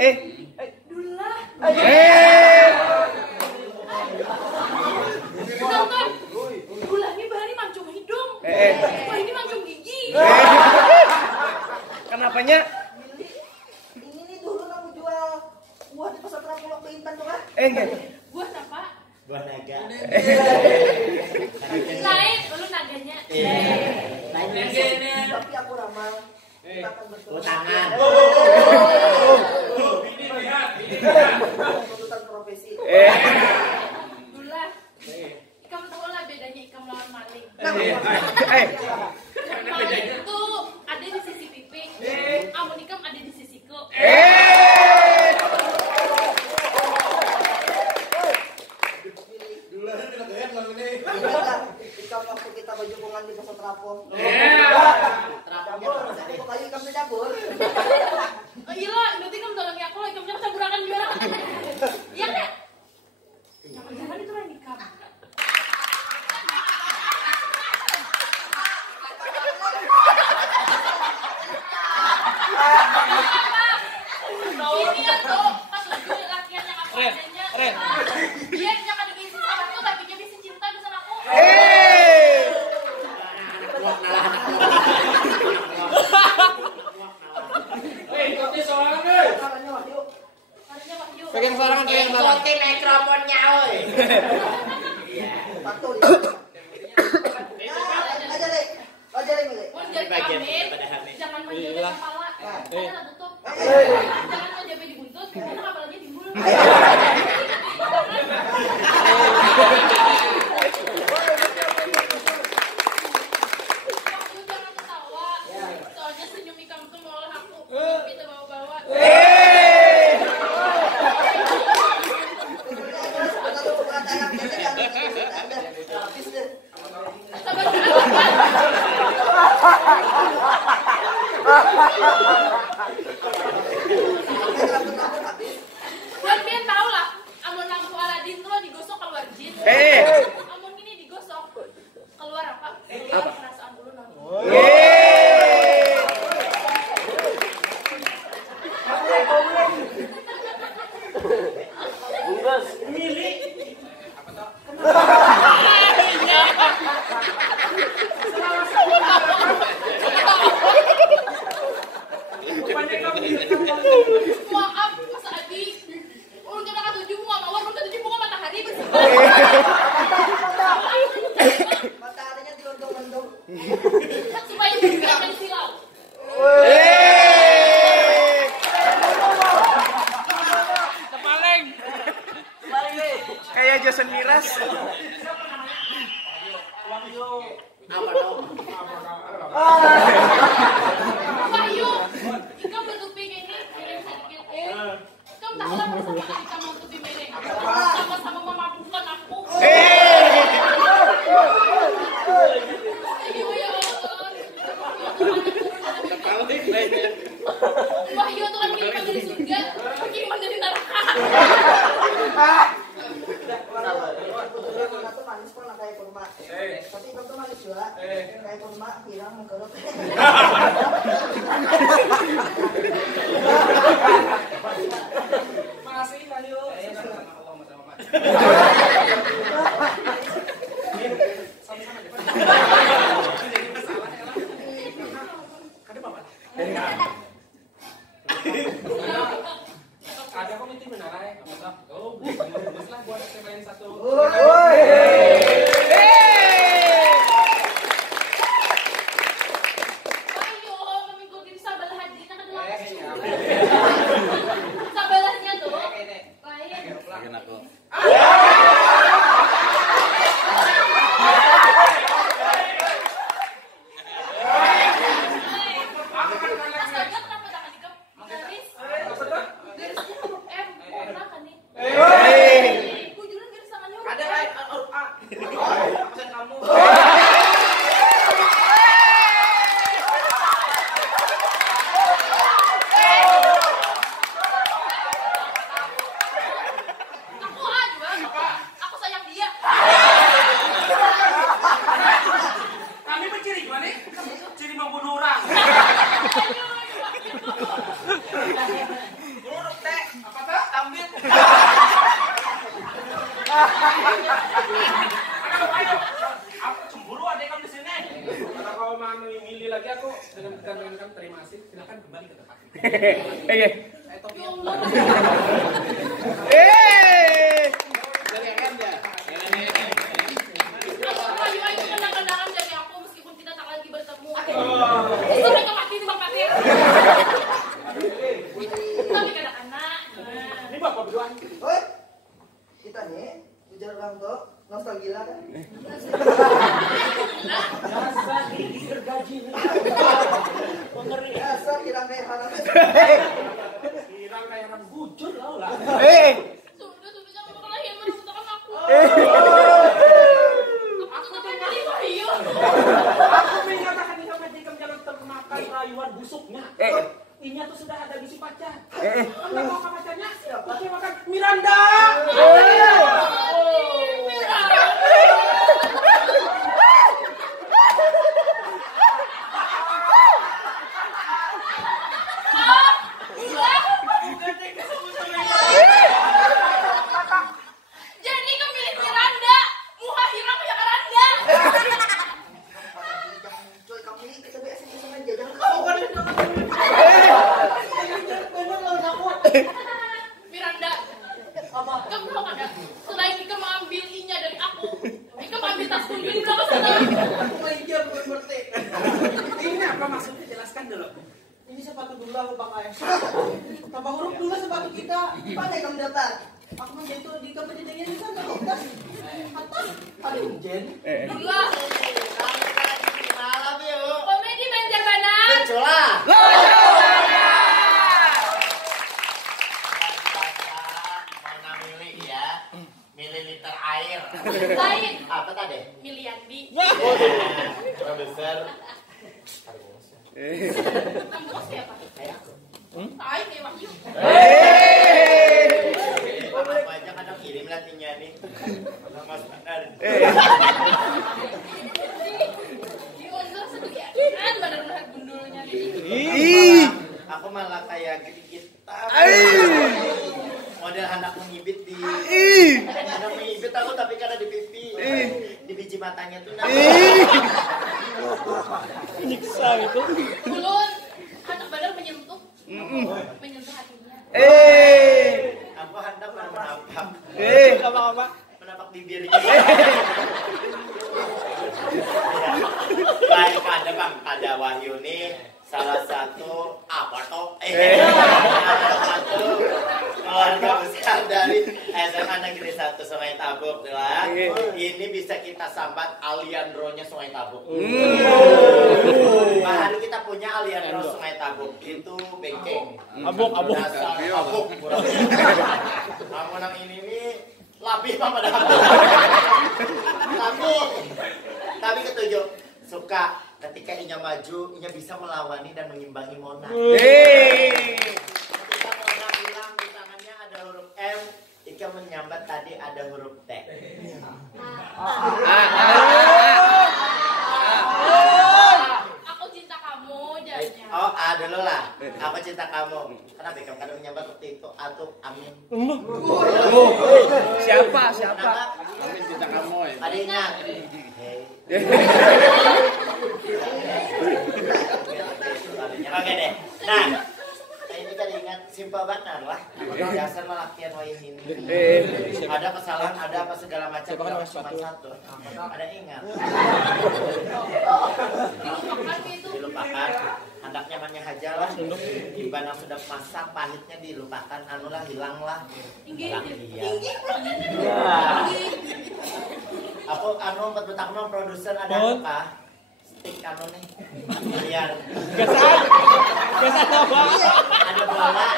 Dulah. Dulah ini bahari mancung hidung. Wah ini mancung gigi. Kenapanya? Ini nih dulu kamu jual buah di pasar Terapung waktu Intan tuh kan? Enggak. Buah apa? Buah naga. Naik, lu naganya. Naik. Tapi aku ramal. Kita akan bertemu. Tangan. Ini lihat. Tuntutan profesi. Dulah. Ikam tahu lah bedanya ikam lawan maling. Maling itu ada di sisi pipi. Amun ikam ada di sisiku. Ikam waktu kita berjumpungan di pasar Terapung. Terapungnya apa tadi? Aku kayu ikam dicampur. Oh iya lah, berarti kamu tolongin aku lah, ikamnya campurakan juga. Iya kan? Jangan-jangan itu lah nikam. Ini ya tuh, pas lagi latihan yang aku adanya. Dia yang ada di sisi aku, tapi dia bisa cinta sama aku. Ikutnya sorangan deh. Caranya Wahyu. Harusnya Wahyu. Pegang sarangan, pegang sarangan. Ikuti mikrofonnya, oi. Patuh di. Aja deh. Mau jadi Bagian amin, daripada hamil. jangan menjaga kepala. Karena tutup. Jangan menjaga di buntut, karena kepalanya timbul. Wahyu jangan ketawa. Soalnya senyum ikam tuh malah aku. Mimpi terbawa-bawa. Dan biar tahu lah, amun lampu Aladin tuh digosok keluar jin. Amun ini digosok keluar apa? Perasaan dulu non. Maaf, Mas Adi. Ulun kena ketujuh bunga mawar, ulun ketujuh bunga matahari bersih. Mataharinya dilondong-londong. Supaya bisa jadi silau. Paling. Kayak Jason Miras. Apa dong? Wahyu, ikam bertupi ini, miring sedikit. Kamu tahu lah bersama kita mau tupi miring. Sama-sama memabukkan aku. Iya, ya Allah. Wahyu itu kan kiriman dari surga, kiriman dari neraka. Itu manis pernah kayak kurma. Tapi itu manis juga. Kayak kurma hilang mengkerut. Makasih Wahyu. Ada komite menarik. Oh, bagus lah buat main satu. Wahyu, mengikuti sabalah hadirnya kan sabalahnya tuh lain. Pegang aku. Astaga, Ayo. Aku cemburu ada kamu di sini. Kalau kau mau milih lagi aku dengan kamu terima kasih. Silakan kembali ke tempat. Ya Allah. Ayo kenang-kenangan dari aku meskipun kita tak lagi bertemu. Itu mereka mati di Bang Patir. Tapi anak-anak. Ini bapak berdua. Oi, kita nih ujar orang tuh nostalgia kan? Biasa gigi gergaji. Biasa kira kayak hal Kirang kayak orang bujur lah. Sudah bisa ngomong lagi yang menentukan aku. Aku tetap pilih Wahyu. Aku mengatakan ini kamu jangan termakan rayuan busuknya. Ini tuh sudah ada bisi pacar. Anda mau ke pacarnya? Oke makan Miranda. Jadi kemilih Miranda, muka hilang punya Miranda. coy kamu ini kita biasa sama dia jangan kau kan Miranda, apa? Kamu tahu kan? Selain Ika mengambil inya dari aku, Ika mengambil tas kunci di belakang sana. Ini apa maksudnya? Jelaskan dulu. ini sepatu dulu aku pakai tambah huruf dulu sepatu kita pakai kamu daftar aku mau jatuh di kamar jadinya di sana kok tas atas ada hujan Dua, Malam yuk. komedi Banjarbanan. Lucu lah. Mana milih ya? Milih liter air. Lain, Apa tadi? Miliandi. Produser. Kamu siapa? Kayak aku. Lain ya Wahyu. Apa aja kadang kirim latihnya nih. Mas Bandar. Di onder sebagian benar-benar gundulnya. Aku malah kayak kita. Model anak mengibit di. Anak mengibit aku tapi karena di pipi. Di biji matanya tuh. Nyiksa itu. Ulun, anak benar menyentuh hatinya. Aku hendak menapak. Apa-apa? Menapak bibirnya. Baik ada Bang, ada Wahyu nih salah satu apa toh? Salah satu keluarga besar dari SMA Negeri 1 Sungai Tabuk lah. Ini bisa kita sambat Aliandro-nya Sungai Tabuk. Baru kita punya Aliandro Sungai Tabuk itu bengkeng. Abuk. Dasar abuk. Kamu nang ini nih labih apa dah? Tapi ketujuh suka ketika Inya maju, Inya bisa melawani dan mengimbangi Mona. Ketika Mona bilang di tangannya ada huruf M, Ika menyambat tadi ada huruf T. Aku cinta kamu, jadinya. Oh, dulu lah. Aku cinta kamu. Kenapa Ika kadang menyambat seperti itu? Atau amin. Siapa? Kenapa? Amin cinta kamu ya. Ada ingat. Oke deh. Nah, ini kan ingat simpel banget lah. Dasar lelakian wae ini. Ada kesalahan, ada apa segala macam. Cuma satu. Ada ingat. Dilupakan. Hendaknya nyamannya aja lah. Iban yang sudah masak, pahitnya dilupakan. Anulah hilanglah. Aku betul produser ada apa? Stick nih. Biar. Kesan apa? Ada bola.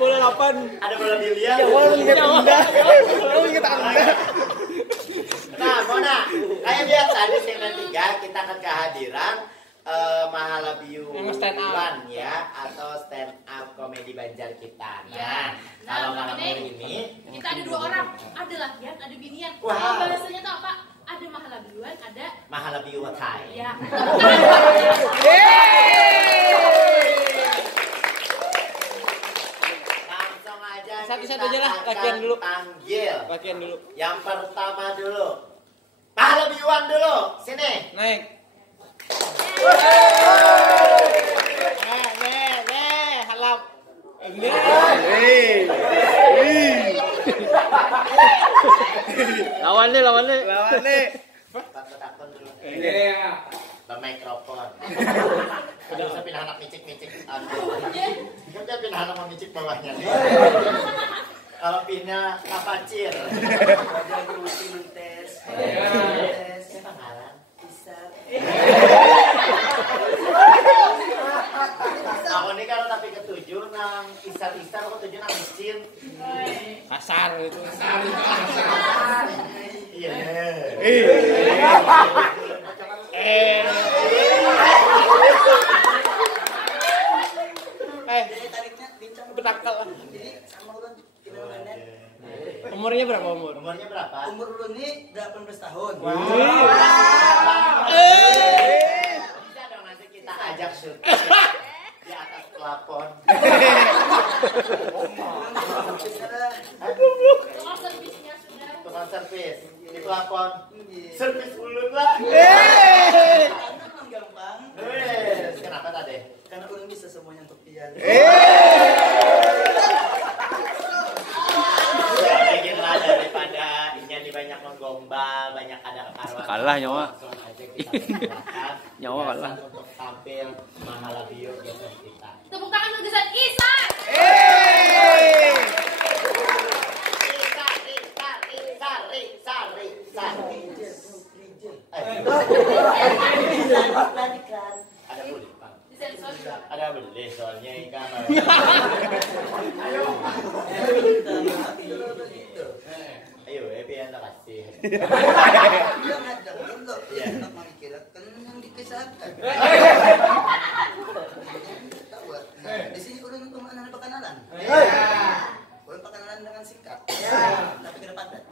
Bola 8. Ada bola biliar. Bola ingat Anda. Bola ingat Anda. Nah, Mona, kayak biasa di segmen 3 kita akan kehadiran Mahalabiu stand up ya atau stand up komedi Banjar kita. Ya. Kalau malam ini kita ada 2 orang, ada lakian, ada binian. Wow. Bahasanya tuh apa? Ada mahalabiuan, ada Mahalabiu Watai. ya. Langsung aja Satu-satu kita aja lah, akan lakian dulu. panggil Latihan dulu. Yang pertama dulu. Pak lebih Iwan dulu. Sini. Naik. Halap. Lawan nih. Pak takon dulu. Iya. Pak mikrofon. Aduh, saya pindah anak micik-micik. Aduh. Kan dia pindah anak micik bawahnya. Kalau pindah kapacir. Jadi rutin tes. Siapa ngalan? Bisa. Aku ini kalau tapi ketujuh nang isar-isar aku ketujuh nang mesin. Kasar itu. Iya. Jadi tariknya bincang. Betakal. Jadi sama ulun kita nenek. Umurnya berapa umur? Umurnya berapa? Umur ulun ini 18 tahun. Bisa dong nanti kita ajak syuting di atas plafon. Tukang servisnya sudah. Tukang servis di plafon. Servis ulun lah. Gampang. Kenapa tadi? Karena ulun bisa semuanya untuk dia. Bikinlah daripada ini banyak menggombal, banyak ada karuan. Kalah nyawa. Langsung aja kita persilakan. Nyawa kalah. Untuk tampil Mahalabio di kita. Tepuk tangan untuk Gesan Isan. Ada boleh, Pak. Disensor juga. Ada boleh soalnya ikan. Ayo, Epi anda kasih. Dia ngajak untuk untuk memikirkan yang dikisahkan. Tahu nah, di sini ulun untuk mengenal perkenalan. Ulun perkenalan dengan singkat. Tapi kena padat.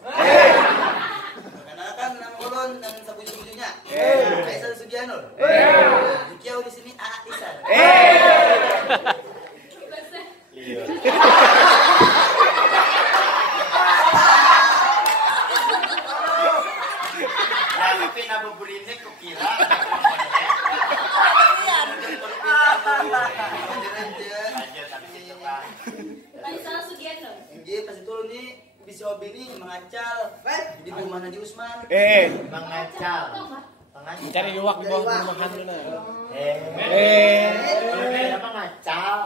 Perkenalkan nama ulun dan sebuju-bujunya. Aisyah Sugianur. Kiau di sini A Isan. Lihat. Tapi nabuburinnya kukira. Lanjut tapi cepat. Aisyah Sugianto. Jadi pas itu nih bisa hobi nih mengacal di rumah Nabi Usman. Mengacal. Tahu Cari luwak di bawah rumahan lu nah. Dia mengacal.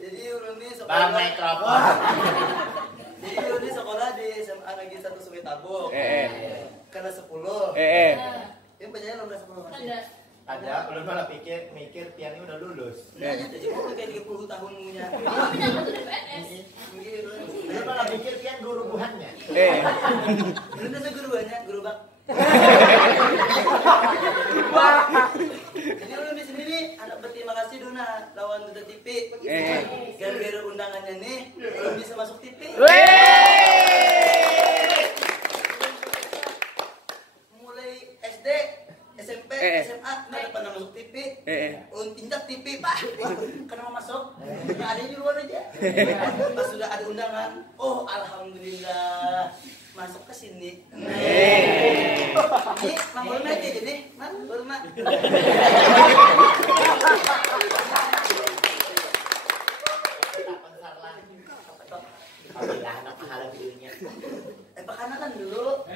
Jadi ulun nih Bang sekolah. mikrofon. Jadi ulun nih sekolah di SMA Negeri 1 Sungai Tabuk. Kelas 10. Yang banyak nomor 10 masih. Ada. Ada, belum malah mikir Piani udah lulus. Nah, jadi mau kayak 30 tahun punya. Tapi dapat tuh di PNS. Belum malah mikir Pian guru buhannya. Belum ada guru banyak, guru bak. Jadi ulun di sini nih, anak berterima kasih Dona lawan Duda TV. Gara-gara undangannya nih, ulun bisa masuk TV. Mulai SD, SMP, SMA, nggak pernah masuk TV. Tindak TV Pak, karena mau masuk, yang ada di luar aja. Pas sudah ada undangan, oh alhamdulillah masuk ke sini. Ini Mang Bulma aja jadi, Mang Bulma. Anak pahala videonya. Perkenalan dulu.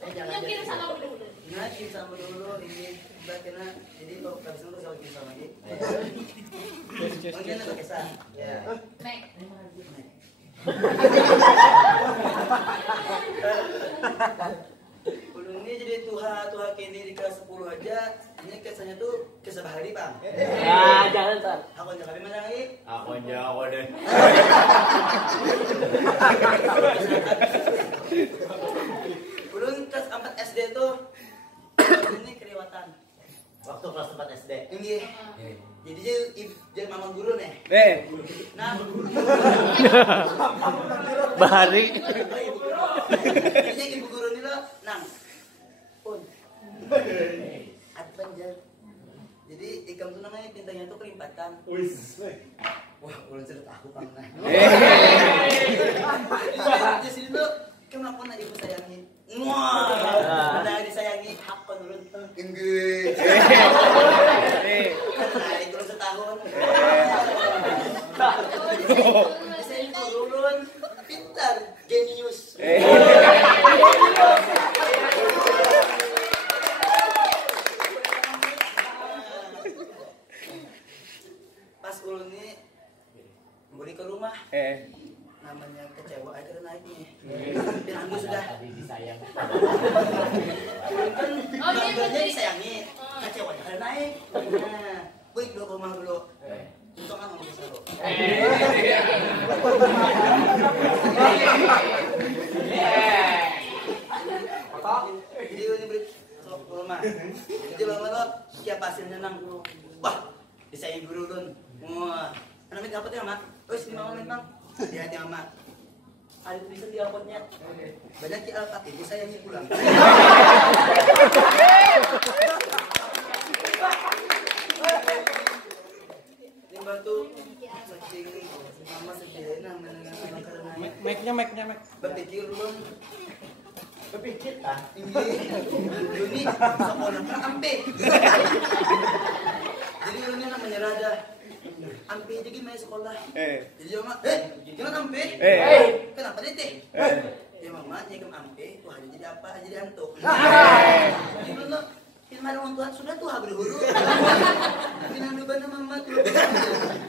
Yang kirim salam dulu. Nah, sama dulu ini kena jadi kalau habis itu kalau kita lagi. Mungkin ada kesan. Ya. Nek. Ulun ini jadi tuha kini di kelas 10 aja. Ini kesannya tuh kesebahari, Bang. Jangan tar. Aku jangan kami mana lagi. Aku jauh deh. Ulun kelas 4 SD tuh ini kelewatan. Waktu kelas 4 SD. Ini. Jadi jadi mama guru nih. Nah, Bahari. jadi ibu guru ini lo, nang. Pun. Adventure. Jadi Ikam tuh namanya pintanya tuh kelimpatan. Wah, ulun sudah tahu kamu nah. Di sini tuh kenapa nak ibu sayangi? Wah, ada disayangi hak kon ulun. Enggak. Karena itu ulun setahun. Disayangi ulun pintar, genius. Pas ulun ini balik ke rumah, namanya kecewa aja karena naik nih. Pinanggu sudah. Disayang. Ulun kan belajarnya disayangi, kecewa aja karena naik. Nah, baik dulu ke rumah dulu. Untung kan ngomong bisa lo. Jadi ulun balik ke rumah. Jadi lama-lama siapa hasilnya nang? Wah, disayangi guru ulun. Wah, namanya dapat ya mak? Wes 5 menit bang. Dia hati mak. Ada tulisan di rapotnya. Banyak ki Al-Fatih disayangi pulang. Limbah tuh mancing mama sedih nang menenang karena Mic-nya. berpikir ulun Kepikir ah. ini sekolah kan ampe. Jadi ulunnya namanya rada ampe aja gimana sekolah. Jadi dia mah, gimana ampe? Kenapa deh? Ya mama nyegem ampe, wah jadi apa? Jadi antuk. Jadi ulun tuh firman orang Tuhan sudah tuh berhulu. Pinang dubana mama tuh.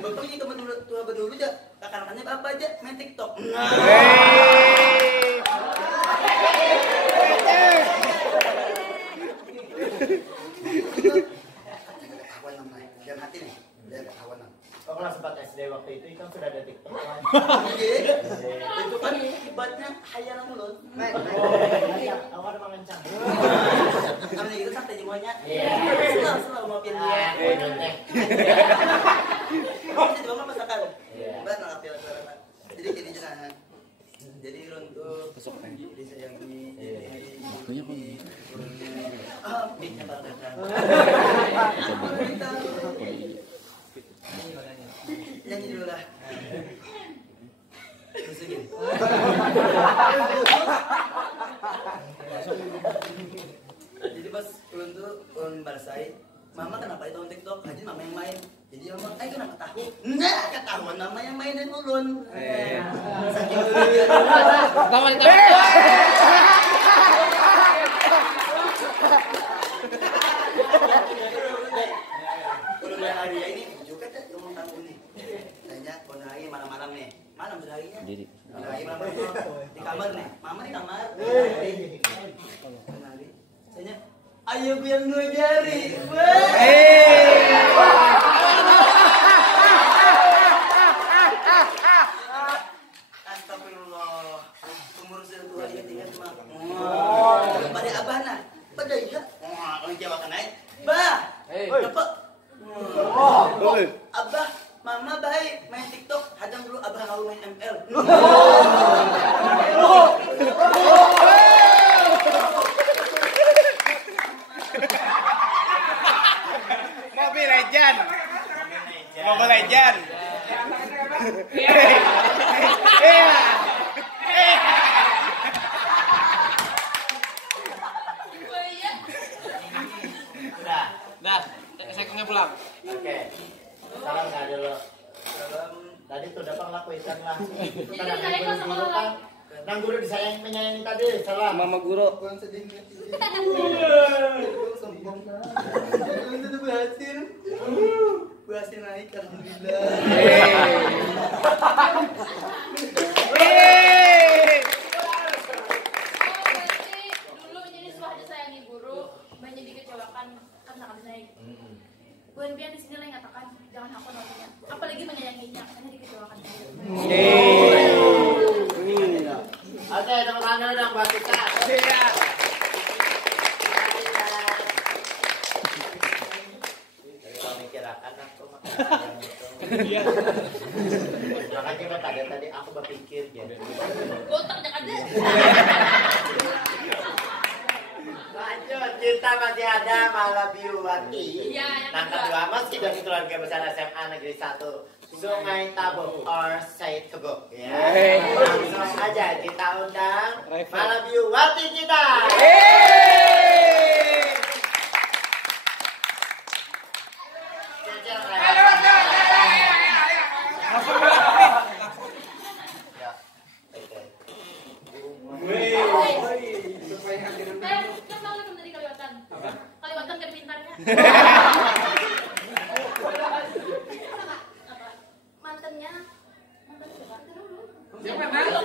Bapak ini kemen tuh berhulu aja. Kakak-kakaknya apa aja main TikTok. Kawan namanya, jangan hati nih, jangan kawan nam. Oh, kelas 4 SD waktu itu kan sudah ada TikTok kan? Itu kan ibaratnya hayalan mulut. Iya, awal mengencang. Kami itu sampai semuanya. Iya. Selalu mau pilih dia. Kamu jadi bangga masakan. Mbak nak pilih apa? Jadi gini jenah. Jadi untuk disayangi. Makanya kok Bitnya barang. Nyanyi dulu lah. Jadi pas ulun tuh ulun barsai, mama kenapa itu on TikTok? Haji mama yang main. Jadi mama, kenapa tahu? Enggak, ketahuan mama yang mainin ulun. Saking dulu dia. Taman. Ulun hari ini juga kan ngomong tahu nih. Tanya kon hari malam-malam nih. Malam seharinya. Hari malam di kamar nih. Mama di kamar. Kenali. Tanya, ayo biar ngajari. Astagfirullah. Umur sudah tua dia tinggal cuma. Pada abah nah. Pada iya. Orang Jawa kan naik. Bah. Apa? Abah, mama baik main TikTok. Hadang dulu abah mau main ML. Mobile Legend. Dah, saya kena pulang. Oke. Salam nggak dulu. Tadi tuh dapat lakuin lah. Itu kan ada guru kan. Nang guru disayang menyayangi tadi. Salam. Mama guru. Kurang sedih. Sombong. Itu berhasil. Berhasil naik alhamdulillah. Dulu jadi suah disayangi guru, banyak dikecewakan karena kami naik. Buan Bian di sini lah yang katakan jangan aku nantinya, apalagi menyayanginya karena dikecewakan. Oke, tepuk tangan dong buat kita. Kalau mikirakan aku makan makanya tadi aku berpikir jadi Botak jangan ada. lanjut gitu. kita masih ada Malabiwati. Iya, yang Nah, kedua masih dari keluarga besar SMA Negeri 1 Sungai Tabuk or Said Tebuk. Ya. Langsung aja kita undang Malabiwati kita. Kaliwatan gak pintarnya. Mantannya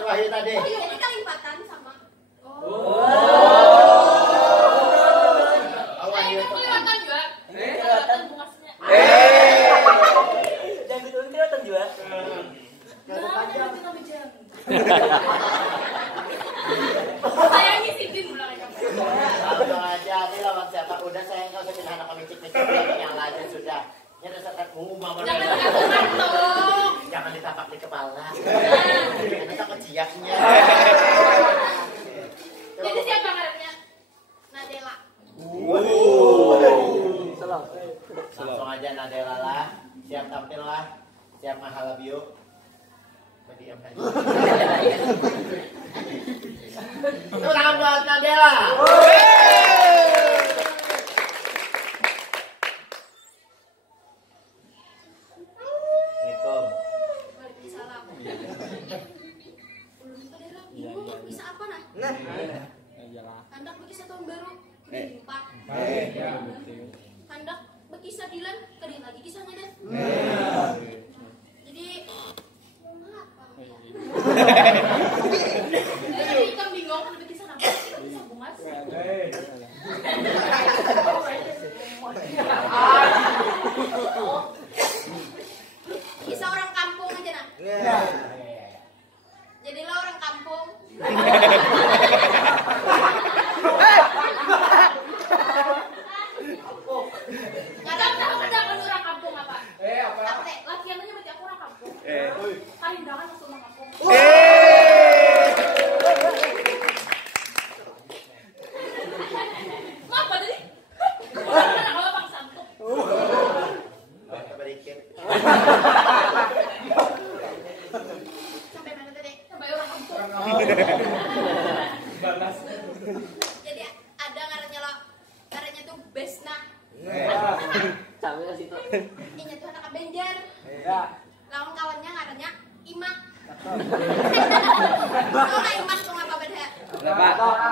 Wahyu tadi. oh iya, jadi kalimpatan sama. Itu kaliwatan juga. Kaliwatan bungasnya. Jangan betul kelihatan juga. Saya ngisitin ulang aja. Langsung aja, ini lawan siapa? Udah saya nggak usah pilih anak micik-micik yang lain sudah. Ini ada sekat mama. Jangan dikasih kantong. Jangan ditapak di kepala. Ini takut jiaknya. Jadi siapa ngarannya? Nadela. Langsung aja Nadela lah. Siap tampil lah. Siap Mahalabio. Berdiam aja. Tepuk tangan buat Nadela. Assalamualaikum. Waalaikumsalam. Bisa apa nah? Hendak berkisah tahun baru, berlimpah. Hendak berkisah Dilan, kering lagi kisahnya deh. Jadi apa? Jadi ikan bingung kan berkisah apa? Berkisah bungas. Kisah orang kampung aja nah. Jadilah orang kampung. Nggak tahu kan orang kampung apa? Apa? Latihannya berarti aku orang kampung. Kalindangan masuk orang kampung. Ngapa tadi? Mana kalau bang santuk? Berikin. Sampai mana tadi? Sampai orang kampung. Jadi ada ngarannya lo, ngarannya tuh Besna. Inya tuh anak Benjar. Lawan kawannya ngarannya Imak. Tau gak Imak tuh ngapa beda?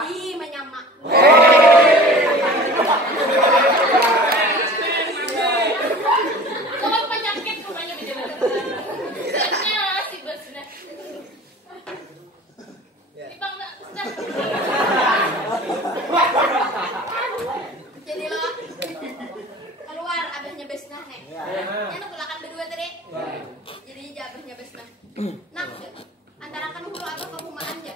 Ih, menyama. Kalau penyakit rumahnya beda-beda. Besnya si Besna. Ipang enggak? Jadi lo keluar abahnya Besna nih. Ini kulakan berdua tadi. Jadi abahnya Besna. Nah, antara kan hulu abah ke rumahan aja.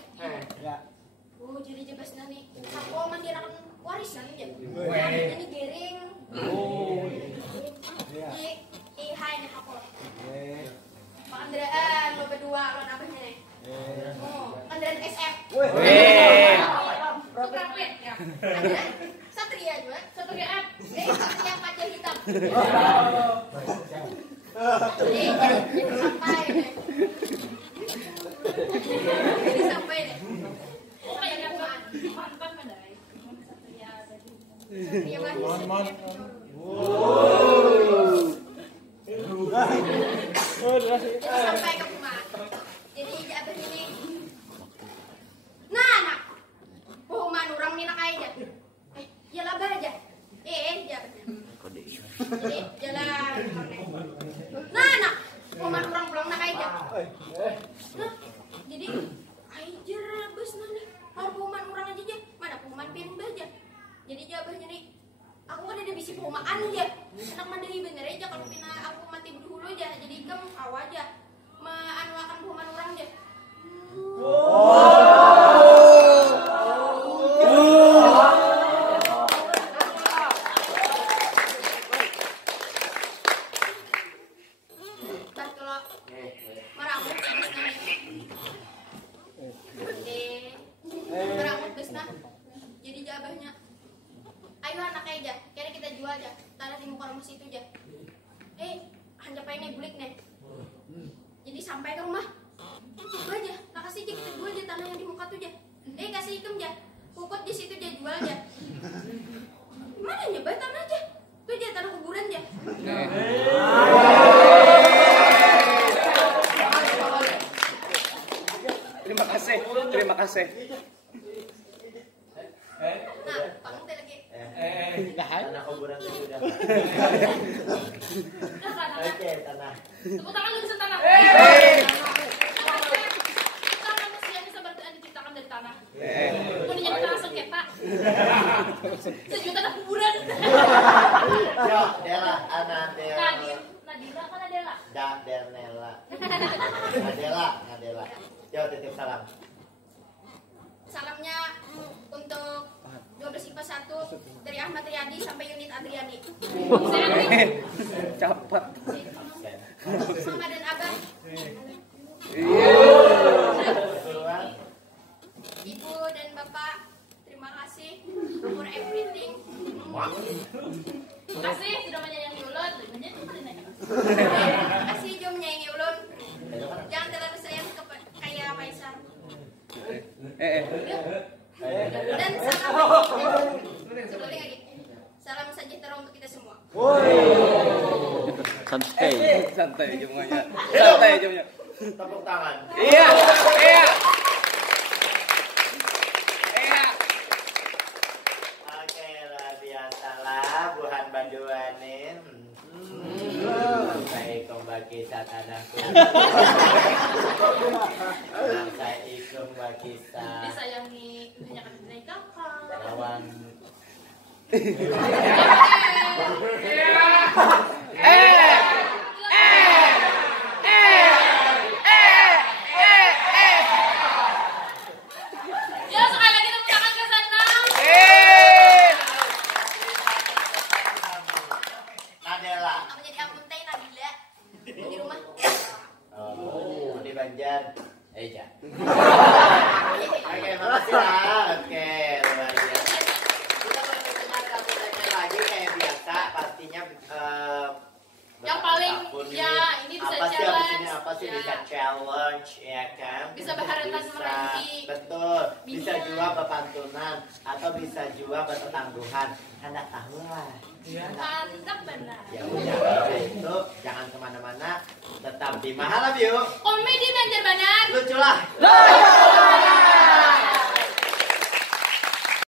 Oh, jadi Besna nih. Aku mandirakan warisan aja. Ini giring. Hai nih aku. Pak Andrean lo berdua lo abahnya nih. Andrean SF. Sukrapit ya. Satria juga. Satria F. Satria kaca hitam. Jadi sampai deh. Jadi sampai deh. Oh kayak mantan mandai. Satria tadi. Satria manis. Sampai ke rumah. Jadi abah ini. Nah, nak. Rumah orang ni nak aja. Ya lah aja. Ya. Jadi jalan. Nah, nak. Rumah orang pulang nak aja. Nah, jadi aja bus nih. Kalau rumah orang aja. Mana rumah pindah aja. Jadi jabahnya nih. Aku kan ada bisi perumahan aja. Anak mandiri bener aja kalau pina aku mati dulu aja. Jadi kamu awal aja. Meanuakan perumahan orang aja. Meramut besna. Jadi jabahnya. Ayo rayuan nak aja. Kira kita jual aja. Tanah di muka rumah situ aja. Hanya pengen bulik nih. Jadi sampai ke rumah. Jual aja. Nak kasih aja kita jual aja tanah yang di muka tuh aja. Kasih ikem aja. Pokok di situ aja jual aja. Mana nyoba tanah aja. Tuh aja tanah kuburan aja. Terima kasih. Nah, panggil lagi. Tanah kuburan itu udah. Oke, tanah. Tepuk tangan dulu tanah. Tanah manusia ini seperti yang diciptakan dari tanah. Punya jadi tanah sengketa. Sejuta tanah kuburan. Yo, Dela, Anadela. Nadira kan Nadela. Dernela. Nadela. Yo, titip salam. Salamnya untuk 12 IPA 1 dari Ahmad Riyadi sampai unit Adriani. Cepat. Mama dan Abah. Ibu dan Bapak, terima kasih for everything. Terima kasih sudah menyayangi ulun. Terima kasih juga menyayangi ulun. Jangan terlalu sayang kayak Maisar. Dan salam sejahtera untuk kita semua. Santai jumlahnya. Tepuk tangan. Iya. Oke, luar biasa lah buhan baduanin. Baik bagi satanahku. Assalamualaikum bagi Disayangi kebanyakan dari kakak. lawan. Ya sekali lagi tepuk tangan ke sana. Nadela. Namanya di Ampun Teh Nabila. Di rumah. Oh, di Banjar. Eja. Oke, makasih lah. Oke, luar biasa. Kita masih dengar kamu lagi kayak biasa, pastinya Yang paling ya ini bisa challenge. Apa sih Ya. bisa challenge ya kan? Bisa baharatan meranti. Betul. Bisa Binian. juga bepantunan atau bisa juga bertangguhan. Anda tahu lah. Mantap benar. Ya udah kalau itu jangan kemana-mana, tetap di Mahalab yuk. Komedi Banjar Banar. Lucu lah.